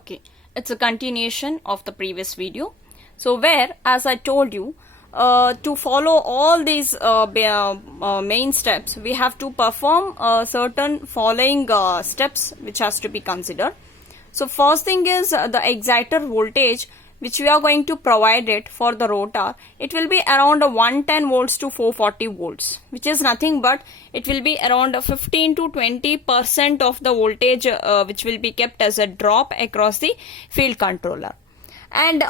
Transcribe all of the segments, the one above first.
Okay, it's a continuation of the previous video. So where, as I told you, to follow all these main steps, we have to perform certain following steps which has to be considered. So first thing is the exciter voltage which we are going to provide it for the rotor. It will be around 110 volts to 440 volts, which is nothing but it will be around 15 to 20% of the voltage which will be kept as a drop across the field controller. And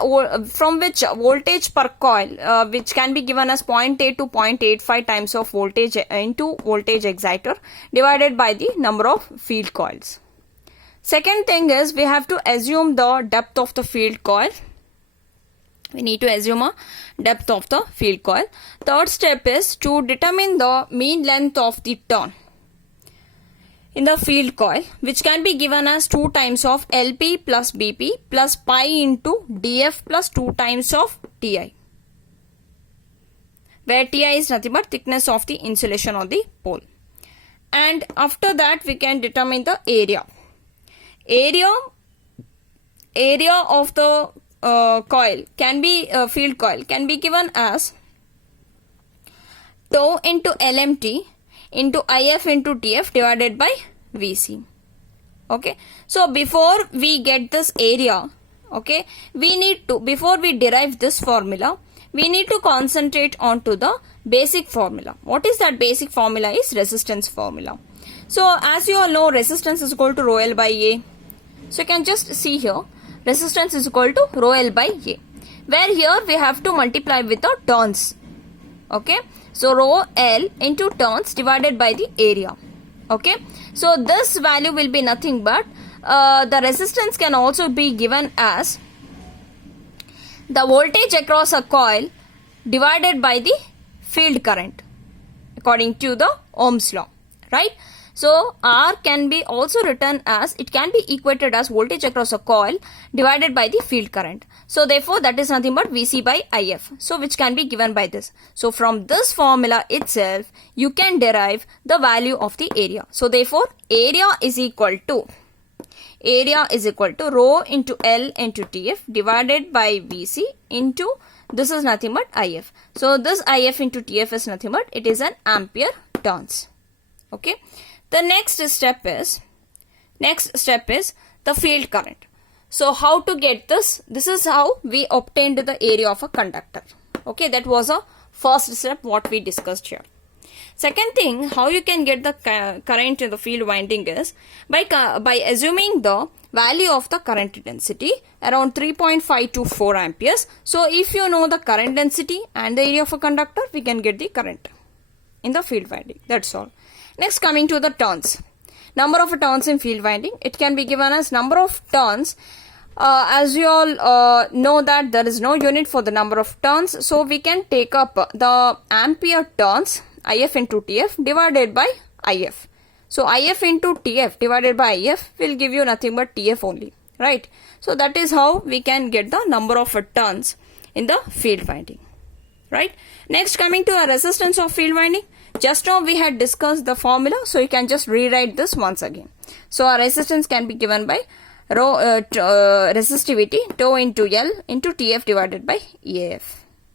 from which voltage per coil which can be given as 0.8 to 0.85 times of voltage into voltage exciter divided by the number of field coils. Second thing is we have to assume the depth of the field coil. We need to assume a depth of the field coil. Third step is to determine the mean length of the turn in the field coil, which can be given as 2 times of LP plus BP plus pi into DF plus 2 times of TI, where TI is nothing but thickness of the insulation on the pole. And after that we can determine the area. Area of the coil can be field coil can be given as tau into LMT into IF into TF divided by VC. Okay, so before we get this area, okay, we need to, before we derive this formula, we need to concentrate on to the basic formula. What is that basic formula? Is resistance formula. So as you all know, resistance is equal to rho L by A. So you can just see here, resistance is equal to rho L by A, where here we have to multiply with the turns. Okay, so rho L into turns divided by the area. Okay, so this value will be nothing but the resistance can also be given as the voltage across a coil divided by the field current according to the Ohm's law, right? So R can be also written as, it can be equated as voltage across a coil divided by the field current. So therefore that is nothing but VC by IF. So which can be given by this. So from this formula itself you can derive the value of the area. So therefore area is equal to rho into L into TF divided by VC into, this is nothing but IF. So this IF into TF is nothing but, it is an ampere turns. Okay. The next step is the field current. So how to get this? This is how we obtained the area of a conductor. Okay, that was a first step what we discussed here. Second thing, how you can get the current in the field winding is by assuming the value of the current density around 3.5 to 4 amperes. So if you know the current density and the area of a conductor, we can get the current in the field winding. That's all. Next, coming to the turns. Number of turns in field winding. It can be given as number of turns. As you all know that there is no unit for the number of turns. So we can take up the ampere turns, IF into TF divided by IF. So IF into TF divided by IF will give you nothing but TF only, right? So that is how we can get the number of turns in the field winding, right? Next, coming to a resistance of field winding. Just now we had discussed the formula, so you can just rewrite this once again. So our resistance can be given by rho resistivity tau into L into TF divided by EAF.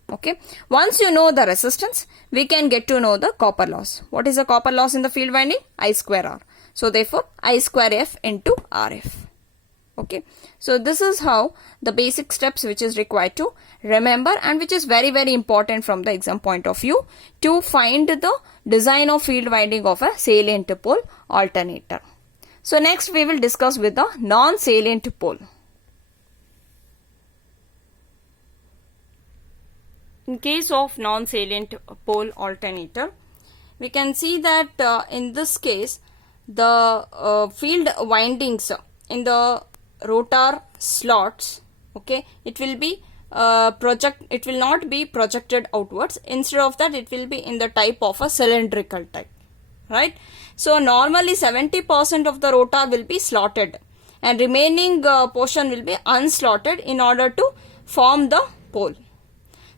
Okay. Once you know the resistance, we can get to know the copper loss. What is the copper loss in the field winding? I square R. So therefore I square F into RF. Okay, so this is how the basic steps which is required to remember and which is very important from the exam point of view to find the design of field winding of a salient pole alternator. So next we will discuss with the non-salient pole. In case of non-salient pole alternator, we can see that in this case the field windings in the rotor slots, okay, it will be it will not be projected outwards. Instead of that, it will be in the type of a cylindrical type, right? So normally 70% of the rotor will be slotted and remaining portion will be unslotted in order to form the pole.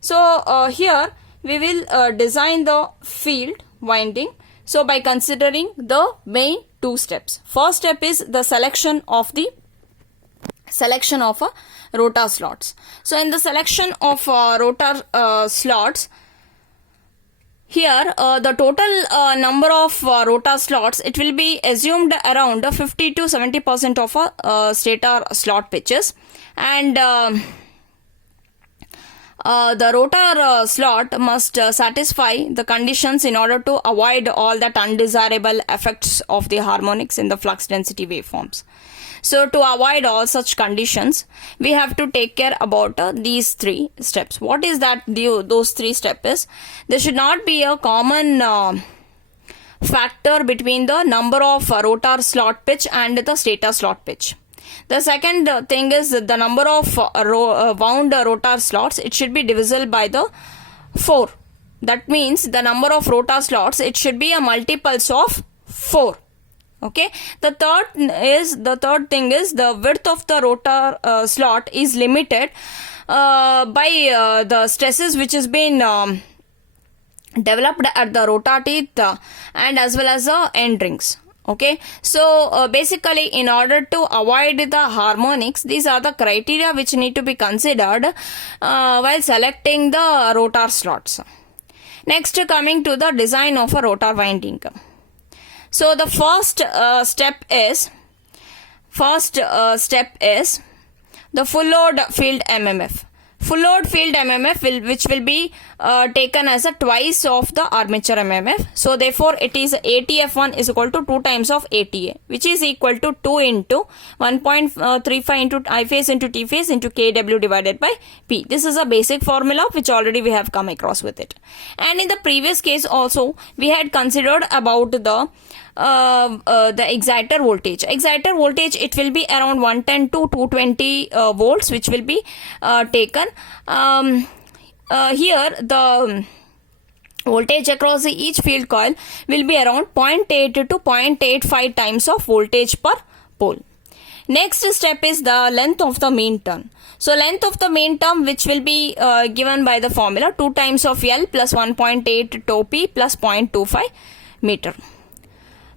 So here we will design the field winding. So by considering the main two steps. First step is the selection of the selection of rotor slots. So in the selection of rotor slots, here the total number of rotor slots, it will be assumed around 50 to 70% of stator slot pitches, and the rotor slot must satisfy the conditions in order to avoid all that undesirable effects of the harmonics in the flux density waveforms. So to avoid all such conditions, we have to take care about these three steps. What is that? Those three steps is, there should not be a common factor between the number of rotor slot pitch and the stator slot pitch. The second thing is the number of wound rotor slots, it should be divisible by the 4. That means the number of rotor slots, it should be a multiples of 4. Okay. The third thing is the width of the rotor slot is limited by the stresses which has been developed at the rotor teeth and as well as the end rings. Okay, so basically in order to avoid the harmonics, these are the criteria which need to be considered while selecting the rotor slots. Next, coming to the design of a rotor winding. So the first step is the full load field MMF. Full load field MMF which will be taken as a twice of the armature MMF. So therefore it is ATF1 is equal to 2 times of ATA, which is equal to 2 into 1.35 into I phase into T phase into KW divided by P. This is a basic formula which already we have come across with it. And in the previous case also we had considered about the exciter voltage. Exciter voltage, it will be around 110 to 220 volts which will be taken. Here the voltage across each field coil will be around 0.8 to 0.85 times of voltage per pole. Next step is the length of the mean turn. So length of the mean term which will be given by the formula 2 times of L plus 1.8 tau P plus 0.25 meter.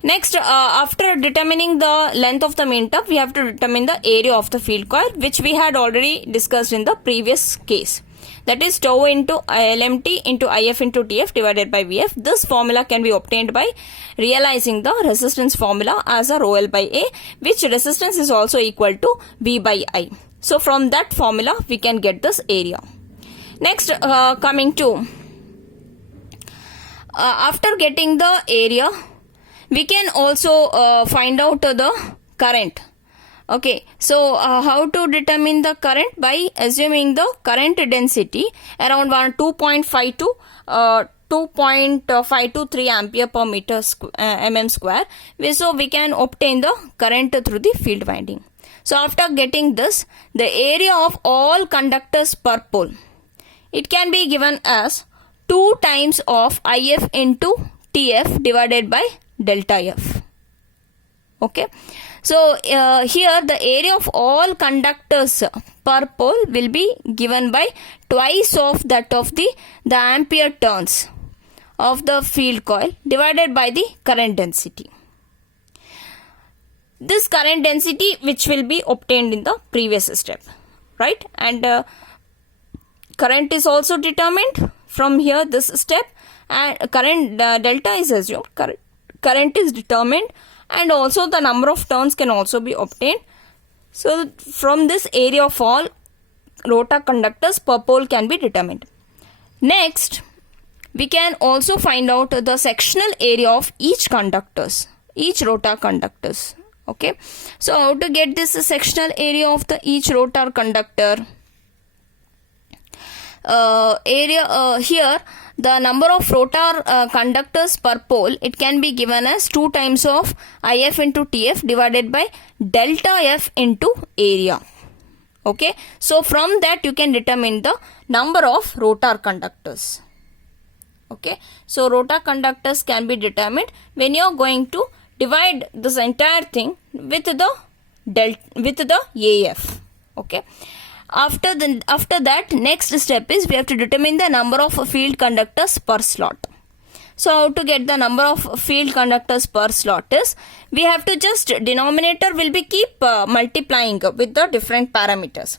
Next, after determining the length of the mean term, we have to determine the area of the field coil, which we had already discussed in the previous case. That is tau into LMT into IF into TF divided by VF. This formula can be obtained by realizing the resistance formula as a rho L by A, which resistance is also equal to V by I. So from that formula, we can get this area. Next, coming to after getting the area, we can also find out the current. Okay, so how to determine the current? By assuming the current density around 2.5 to 2.5 to 3 ampere per meter mm square. So we can obtain the current through the field winding. So after getting this, the area of all conductors per pole, it can be given as 2 times of IF into TF divided by delta F. Okay, so here the area of all conductors per pole will be given by twice of that of the ampere turns of the field coil divided by the current density. This current density which will be obtained in the previous step, right? And current is also determined from here, this step, and current delta is assumed, current is determined, and also the number of turns can also be obtained. So from this area of all rotor conductors per pole can be determined. Next, we can also find out the sectional area of each rotor conductors. Okay, so how to get this sectional area of each rotor conductor? Here the number of rotor conductors per pole, it can be given as 2 times of IF into TF divided by delta F into area. Okay, so from that you can determine the number of rotor conductors. Okay, so rotor conductors can be determined when you are going to divide this entire thing with the AF. Okay, after that, next step is we have to determine the number of field conductors per slot. So how to get the number of field conductors per slot is, we have to just denominator will be keep multiplying with the different parameters.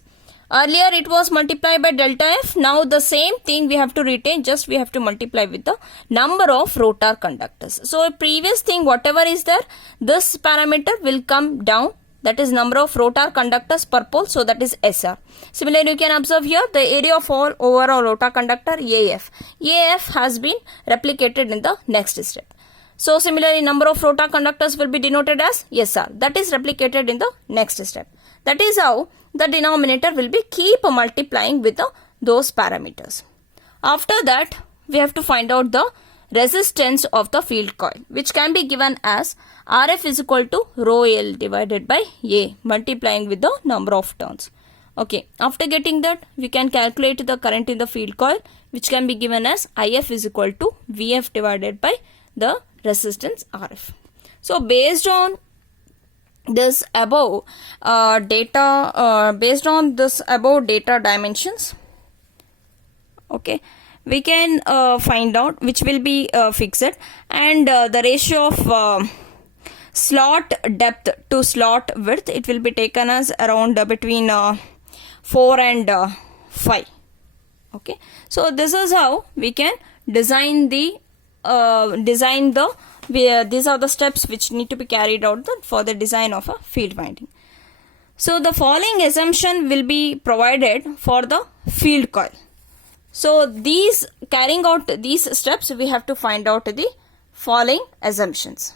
Earlier it was multiplied by delta F. Now the same thing we have to retain, just we have to multiply with the number of rotor conductors. So a previous thing whatever is there, this parameter will come down, that is number of rotor conductors per pole, so that is SR. Similarly you can observe here the area of all overall rotor conductor AF. AF has been replicated in the next step. So similarly number of rotor conductors will be denoted as SR, that is replicated in the next step. That is how the denominator will be keep multiplying with those parameters. After that we have to find out the resistance of the field coil, which can be given as Rf is equal to rho L divided by A, multiplying with the number of turns. Okay, after getting that we can calculate the current in the field coil, which can be given as If is equal to Vf divided by the resistance Rf. So based on this above data dimensions, okay, we can find out which will be fixed, and the ratio of slot depth to slot width, it will be taken as around between 4 and 5. Okay, so this is how we can design the these are the steps which need to be carried out for the design of a field winding. So the following assumption will be provided for the field coil. So these carrying out these steps, we have to find out the following assumptions.